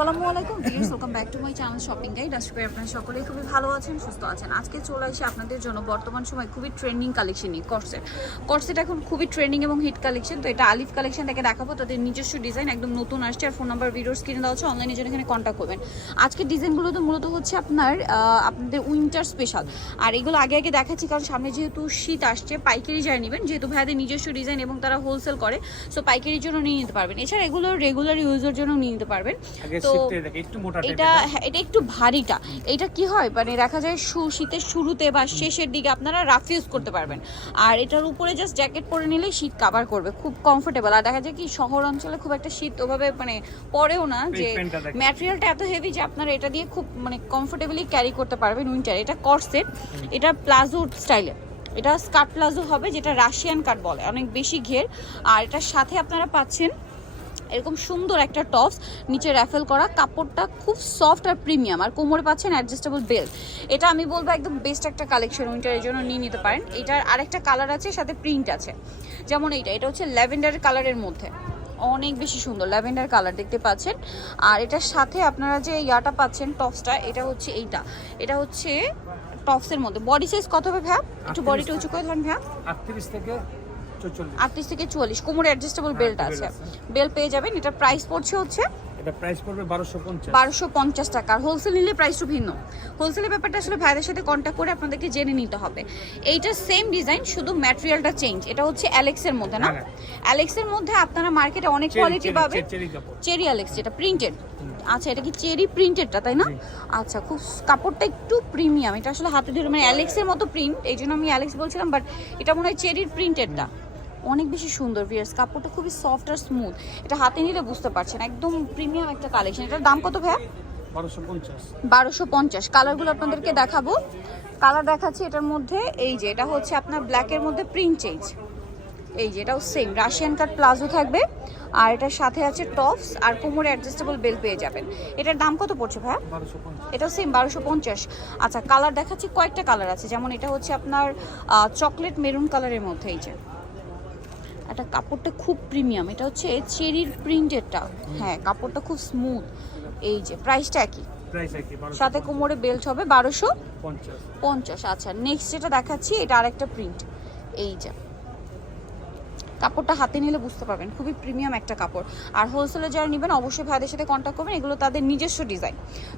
আসসালামু আলাইকুম viewers welcome back to my channel shopping guide. আশা করি আপনারা সকলেই খুবই ভালো আছেন সুস্থ আছেন। আজকে চলে আসি আপনাদের জন্য বর্তমান সময় খুবই ট্রেন্ডিং কালেকশন নিয়ে কর্সেট কর্সেট এখন খুবই ট্রেন্ডিং এবং হিট কালেকশন তো এটা আলিফ কালেকশন থেকে দেখাবো তাদের নিজস্ব ডিজাইন একদম নতুন আসছে আর ফোন নাম্বার ভিডিওস কিনে দেওয়া হচ্ছে অনলাইনে জন্য এখানে কন্ট্যাক্ট করবেন। আজকের ডিজাইনগুলো তো মূলত হচ্ছে আপনার আপনাদের উইন্টার স্পেশাল আর এগুলো আগে আগে দেখাচ্ছি কারণ সামনে যেহেতু শীত আসছে পাইকারি যারা নেবেন যেহেতু ভাইয়াদের নিজস্ব ডিজাইন এবং তারা হোলসেল করে সো পাইকারির জন্য নিয়ে নিতে পারবেন। এছাড়া এগুলো রেগুলার ইউজের জন্য নিয়ে নিতে পারবেন। আগে তো এটা হ্যাঁ, এটা একটু ভারীটা। এটা কি হয়? মানে দেখা যায় শীতের শুরুতে বা শেষের দিকে আপনারা রাফ ইউজ করতে পারবেন। আর এটার উপরে জাস্ট জ্যাকেট পরে নিলে শীত কাভার করবে খুব কমফোর্টেবল আর দেখা যায় কি শহর অঞ্চলে খুব একটা শীত ওভাবে মানে পড়েও না যে। ম্যাটেরিয়ালটা এত হেভি যে আপনারা এটা দিয়ে খুব মানে কমফোর্টেবলি ক্যারি করতে পারবেন উইন্টার এটা কর্সেট এটা প্লাজো স্টাইলের এটা স্কার্ট প্লাজো হবে যেটা রাশিয়ান কাট বলে অনেক বেশি ঘের। আর এটার সাথে আপনারা পাচ্ছেন এরকম সুন্দর একটা টপস নিচে র্যাফেল করা কাপড়টা খুব সফট আর প্রিমিয়াম আর কোমরে পাচ্ছেন অ্যাডজাস্টেবল বেল্ট এটা আমি বলব একদম বেস্ট একটা কালেকশন উইন্টারের জন্য নিয়ে নিতে পারেন। এটার আরেকটা কালার আছে সাথে প্রিন্ট আছে। যেমন এইটা এটা হচ্ছে ল্যাভেন্ডার কালারের মধ্যে। অনেক বেশি সুন্দর ল্যাভেন্ডার কালার দেখতে পাচ্ছেন। আর এটার সাথে আপনারা যে ইয়াটা পাচ্ছেন টপসটা এটা হচ্ছে এইটা। এটা হচ্ছে টপসের মধ্যে। বডি সাইজ কত হবে ভ্যাপ একটু বডিটা উঁচু করে ধরেন ভ্যাপ আটত্রিশ থেকে আটত্রিশ থেকে চুয়াল্লিশ। কোমরে অ্যাডজাস্টেবল বেল্ট আছে। আছে। বেল পেয়ে যাবেন। এটার প্রাইস পড়ছে হচ্ছে এটা প্রাইস পড়বে বারোশো পঞ্চাশ। বারোশো পঞ্চাশ টাকা। আর হোলসেল নিলে প্রাইসটা ভিন্ন। হোলসেলের ব্যাপারটা আসলে ভাইদের সাথে কন্ট্যাক্ট করে আপনাদেরকে জেনে নিতে হবে। এইটা সেম ডিজাইন শুধু ম্যাটেরিয়ালটা চেঞ্জ এটা হচ্ছে অ্যালেক্সের মধ্যে না? হ্যাঁ, অ্যালেক্সের মধ্যে আপনারা মার্কেটে অনেক কোয়ালিটি পাবেন। চেরি অ্যালেক্স যেটা প্রিন্টেড আচ্ছা এটা কি চেরি প্রিন্টেডটা তাই না? আচ্ছা খুব কাপড়টা একটু প্রিমিয়াম এটা আসলে হাতে ধরে মানে অ্যালেক্সের মতো প্রিন্ট এই জন্য আমি অ্যালেক্স বলছিলাম বাট এটা মনে হয় চেরির প্রিন্টেডটা অনেক বেশি সুন্দর ভিয়ার্স কাপড়টা খুবই সফট আর স্মুথ এটা হাতে নিলে বুঝতে পারছেন একদম প্রিমিয়াম একটা কালেকশন এটার দাম কত ভাইয়া? বারোশো পঞ্চাশ। কালারগুলো আপনাদেরকে দেখাবো। কালার দেখাচ্ছি এটার মধ্যে এই যে এটা হচ্ছে আপনার ব্ল্যাকের মধ্যে প্রিন্ট চেঞ্জ এই যে এটাও সেম রাশিয়ান কাট প্লাজো থাকবে। আর এটার সাথে আছে টপস আর কোমরে অ্যাডজাস্টেবল বেল পেয়ে যাবেন। এটার দাম কত পড়ছে ভাইয়া? এটাও সেম বারোশো পঞ্চাশ। আচ্ছা কালার দেখাচ্ছি কয়েকটা কালার আছে। যেমন এটা হচ্ছে আপনার চকলেট মেরুন কালারের মধ্যে এই যে। এটা কাপড়টা খুব প্রিমিয়াম এটা হচ্ছে চেরির প্রিন্টেডটা। হ্যাঁ কাপড়টা খুব স্মুথ এই যে প্রাইসটা একই। সাথে কোমরে বেল্ট হবে বারোশো পঞ্চাশ। আচ্ছা নেক্সট যেটা দেখাচ্ছি এটা আরেকটা প্রিন্ট এই যে কাপড়টা হাতে নিলে বুঝতে পারবেন খুবই প্রিমিয়াম একটা কাপড়। আর হোলসেলে যারা নেবেন অবশ্যই ভাইদের সাথে কন্ট্যাক্ট করবেন এগুলো তাদের নিজস্ব ডিজাইন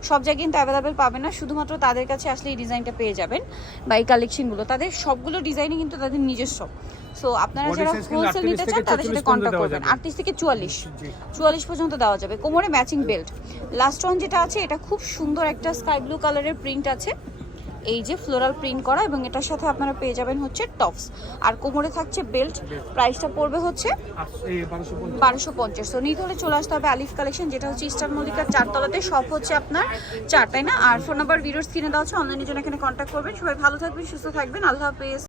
সব জায়গায় কিন্তু অ্যাভেলেবেল পাবেন না শুধুমাত্র তাদের কাছে আসলে এই ডিজাইনটা পেয়ে যাবেন বা এই কালেকশনগুলো তাদের সবগুলো ডিজাইনই কিন্তু তাদের নিজস্ব। সো আপনারা যারা হোলসেল নিতে চান তাদের সাথে কন্ট্যাক্ট করবেন। আটত্রিশ থেকে চুয়াল্লিশ। চুয়াল্লিশ পর্যন্ত দেওয়া যাবে। কোমরে ম্যাচিং বেল্ট লাস্ট ওয়ান যেটা আছে এটা খুব সুন্দর একটা স্কাই ব্লু কালারের প্রিন্ট আছে। এই যে ফ্লোরাল প্রিন্ট করা এবং এটার সাথে আপনারা পেয়ে যাবেন হচ্ছে টপস আর কোমরে থাকছে বেল্ট প্রাইসটা পড়বে হচ্ছে বারোশো পঞ্চাশ। তো নিতে হলে চলে আসতে হবে আলিফ কালেকশন যেটা হচ্ছে ইস্টার মল্লিকার চারতলাতে। সব হচ্ছে আপনার চার, তাই না? আর ফোন নাম্বার ভিডিওর স্ক্রিনে দেওয়া হচ্ছে অনলাইনের জন্য এখানে কন্ট্যাক্ট করবেন। সবাই ভালো থাকবেন, সুস্থ থাকবেন। আল্লাহ হাফেজ।